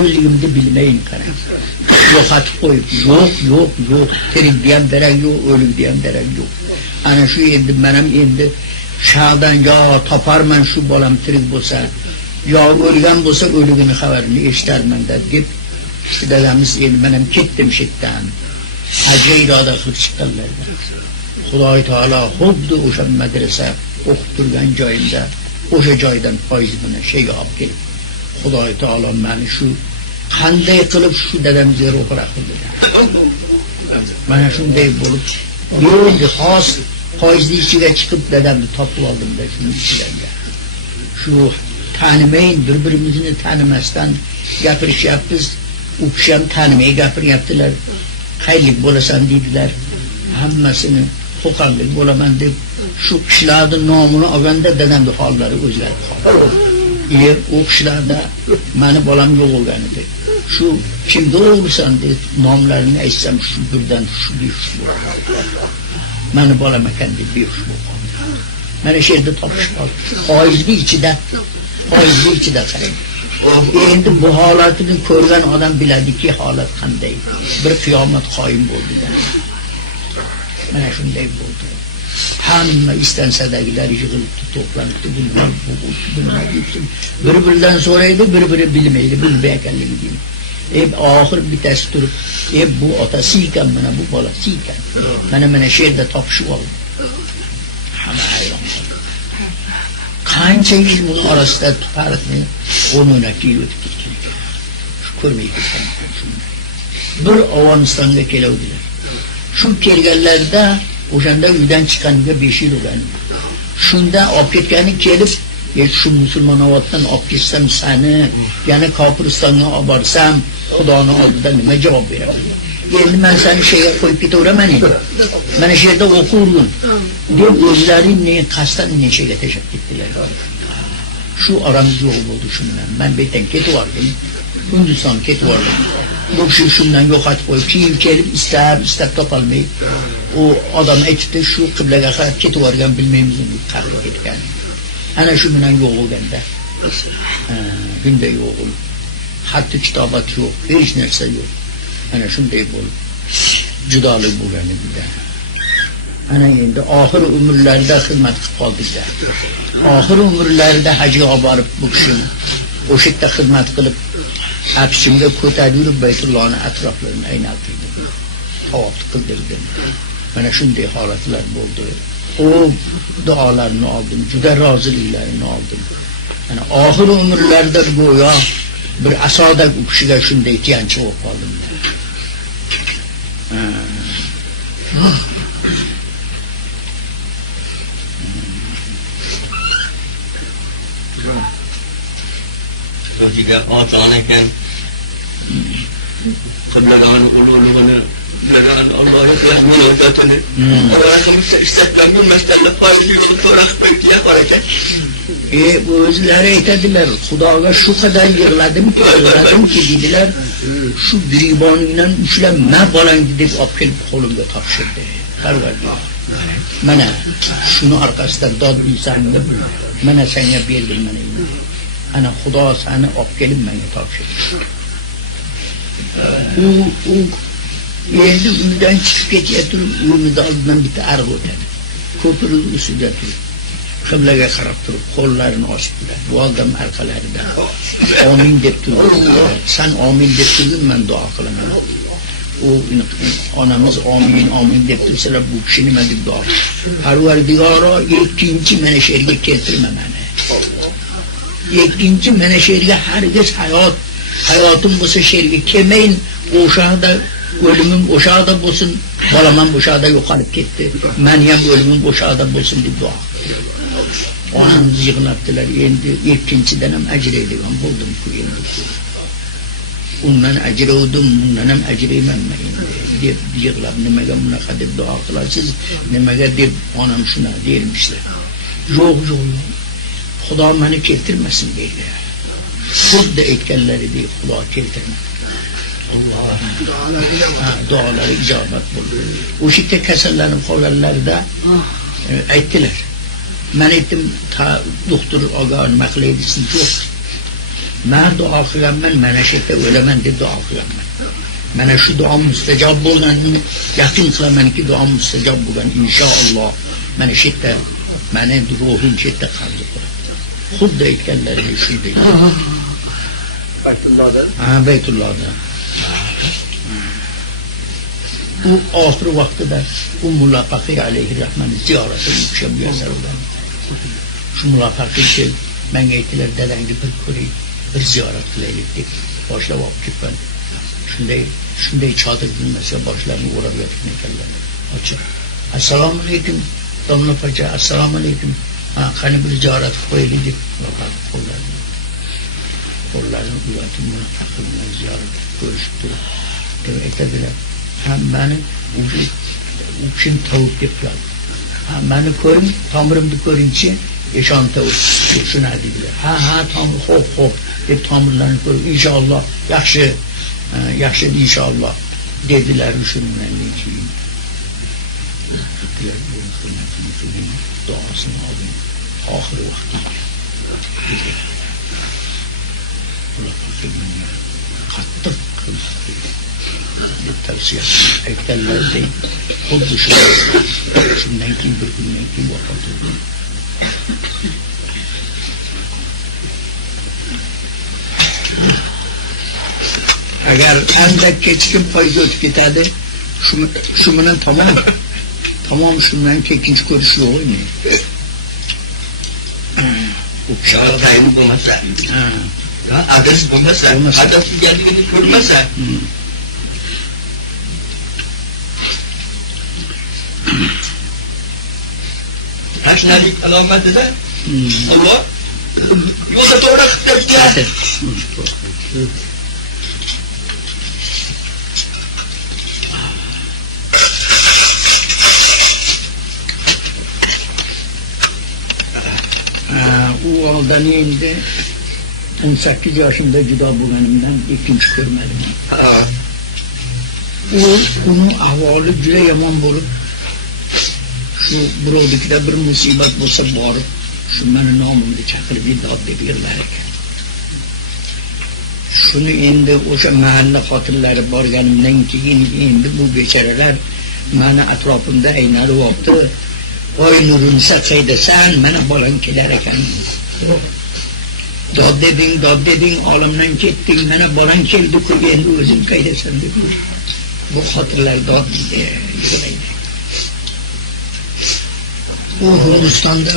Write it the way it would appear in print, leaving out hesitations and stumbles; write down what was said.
Özlüğümde bilmeyin karın. Yok atıp koyup, yok. Tirik diyen deren yok, ölüm diyen deren yok. Ana şu endi, benim endi, şağdan ya taparman şu bolam tirik bolsa, ya ölgen bolsa ölügünü haberini eşitermen der git. İşte dedemiz endi, benim kettim şitten. Acayla da hırçıklarlardı. Hudayi Teala hubdu oşan medrese, okuturgan cayında, oşa caydan faizmine şey yapıp gelip, Hudayi Teala beni şu qanday qilib shu dadamga ro'para qildi. Mana shunday bo'lib, endi xos foizli ichiga chiqib dadamni topib oldim-da shuni ichidan. Shu tanimayin, bir-birimizni tanimasdan gapirishyapmiz, u kishi ham tanimay gapiryaptilar. Qaylik bo'lasan deydilar. Hammasini qo'qonlik bo'laman deb shu kishilarning nomini olganda dadamni hollari o'zgarib qoldi. O kişilerde mani bolam yo'q bo'lgan edi. Shu kimda o'g'risan deb nomlarini aytsam shu birdan shu behush bo'ladi. Mani bolam ekan deb behush bo'ldi. Mana shu yerda topish qoldi. Foizli ichida qarang. Endi bu holatini ko'rgan odam biladiki holat qanday. Bir qiyomat qoyim bo'ldi. Mana shunday bo'ldi. Hamma istansadagilar yig'ilib to'planibdi, bilmaydi. Bir-biridan so'raydi, bir-biri bilmaydi, bilmay ekanligini. Oxir bittasi turib, bu otasi ekan, mana bu bolasi ekan. Mana shu yerda topishib oldi. Hamma hayron qoldi. Qancha yil buni orasida tarixni o'rnatib o'tib ketgan. Ko'rmay ketgan. Bir Afg'onistonga keluvdilar. Shu kelganlarda o'shanda uydan chiqqaniga 5 yil bo'lgan. Shunda olib ketgani kelib, shu musulmonovatdan olib ketsam seni, yana Kofiristonga olib borsam, Xudoning oldida nima javob beraman? Endi men seni sheyga qo'yib ketaveraman endi. Mana shu yerda o'qurdim. deb o'zlarini qasddan nechaga tashab ketdilar. Shu oramiz yo'q bo'ldi shundan. Men betdan ketib oldim. Hindiston ketib oldim. Bu kishi shundan yo'qotib qo'yib, keyin kelib istab topolmay, u odam aytdi shu qiblaga qarab ketib olgan bilmaymiz deb qarab ketgan. Ana shu bilan yo'q bo'lganda. Bunday yo'q. Hatto kitobat yo'q, hech narsa yo'q. Ana shunday bo'lib judolik bo'lgan edi. Ana endi oxir umrlarida xizmat qilib qoldilar. Oxir umrlarida hajga olib borib bu kishini o'sha yerda xizmat qilib Absimga ko'tarib yurib Baytullohning atroflarini aylantirdi. Tavof qildirdi. Mana shunday holatlar bo'ldi. O duolarni oldim, juda roziliklarini oldim. Ana oxir umrlarida go'yo bir asoda u kishiga shunday tiyanchi bo'lib qoldim. Jika otanekan kebelagaan ulu-ulunya belagaan Allah ikhlas menurutnya orang semesta isteklerin mesela faydalı olarak bekliyor olacak. O'zlari aytadilar, Xudoga shu qadar yig'ladim ki dedilar, shu giriboningdan ushlab men bolangni deb olib kelib qo'limga topshirdi. Parvardigor. Mana shuni orqasidan dod bilsanmi, mana senga berdim mana. Ana Xudo seni olib kelib menga topshirdi. U endi uydan chiqib ketayotib, uyimizda oldidan bitta ariq o'tadi. Ko'prik ustida turib, qiblaga qarab turib, qo'llarini ochdilar. Bu odam orqalarida amin deb turdi. Sen amin deb turding, men duo qilaman. O onamiz amin deb tursalar, bu kishi nima deb duo qildi? Parvardigoro, ikkinchi mana shu yerga keltirma meni. Ikkinchi mana shu yerga hargiz hayotim bo'lsa shu yerga kelmayin, o'shada o'limim o'shada bo'lsin, bolam ham o'shada yo'qolib ketdi, meni ham o'limim o'shada bo'lsin deb duo qildi. Onamiz yig'labdilar, endi ikkinchidan ham ajraydigan bo'ldim-ku endi. Undan ajrovdim, undan ham ajraymanman endi deb yig'lab, nimaga bunaqa deb duo qilasiz, nimaga deb onam shuna dermishlar. Yo'q. Xudo meni keltirmasin deydi. Xuddi aytganlaridek Xudo keltirmadi. Alloh duolari ijobat bo'ldi. O'sha yerda kasallanib qolganlarda aytdilar. Men aytdim, doktor nima qilaydi siz yo'q. Men duo qilganman, mana shu yerda o'laman deb duo qilganman. Mana shu duom mustajob bo'lganini yaqin qilamanki, duom mustajob bo'lgan inshaalloh. Mana shu yerda meni ruhim shu yerda qabul qiladi. Xuddi aytganlaringiz shunday. Baytullohda. Baytullohda. U oxir vaqtida u Mulaqaqi alayhi rahmat ziyoratini o'sha muyassar bo'ldi. Shu Mulaqaqi menga aytdilar, dadangni bir ko'ring, bir ziyorat qilaylik deb boshlab olib ketgan. Shunday chodir bilmasa boshlarini o'rab yotgan ekanlar. Ochib, assalomu alaykum, domla pacha, assalomu alaykum. Qani bir ziyorat qo'yaylik deb qo'llarini uyatib Mulaqaqi bilan ziyorat ko'rishib turib aytadilar. Mani u kishini tavuk deb qo'yadi. Mani ko'ring, tomirimni ko'ringchi, eshon tavuk deb shuni dedilar. Ha, tomir, xo'p deb tomirlarni ko'rib, inshaalloh yaxshi inshaalloh dedilar. Shundan keyin duosini oldim oxir vaqtiga. Qattiq deb tavsiya aytganlaridek xuddi shundan keyin bir kundan keyin vafot etdi. Agar andak kechikib foyda o'tib ketadi, shu bilan tamom shundan ikkinchi ko'rish yo'qmi? Bu choratayn bo'lmasa, adres bo'lmasa, adres kelganligini ko'rmasa, Hashnalik alomatida Alloh yo'lda to'g'ri qilib berdi. U oldin endi 18 yoshimda judo bo'lganimdan ikkinchi ko'rmadim. Uni ahvoli juda yomon bo'lib, shu birovnikida bir musibat bo'lsa borib, shu meni nomimni chaqirib imdod deb yig'lar ekan. Shuni endi o'sha mahalla xotinlari borganimdan keyin endi bu bechoralar meni atrofimda aynalyapti. Voy nurinsa qaydasan, mana bolang kelar ekan. Dod deding, olamdan ketding, mana bolang keldi-ku, endi o'zing qaydasan deb. Bu xotinlar dod deydi. U Hindistonda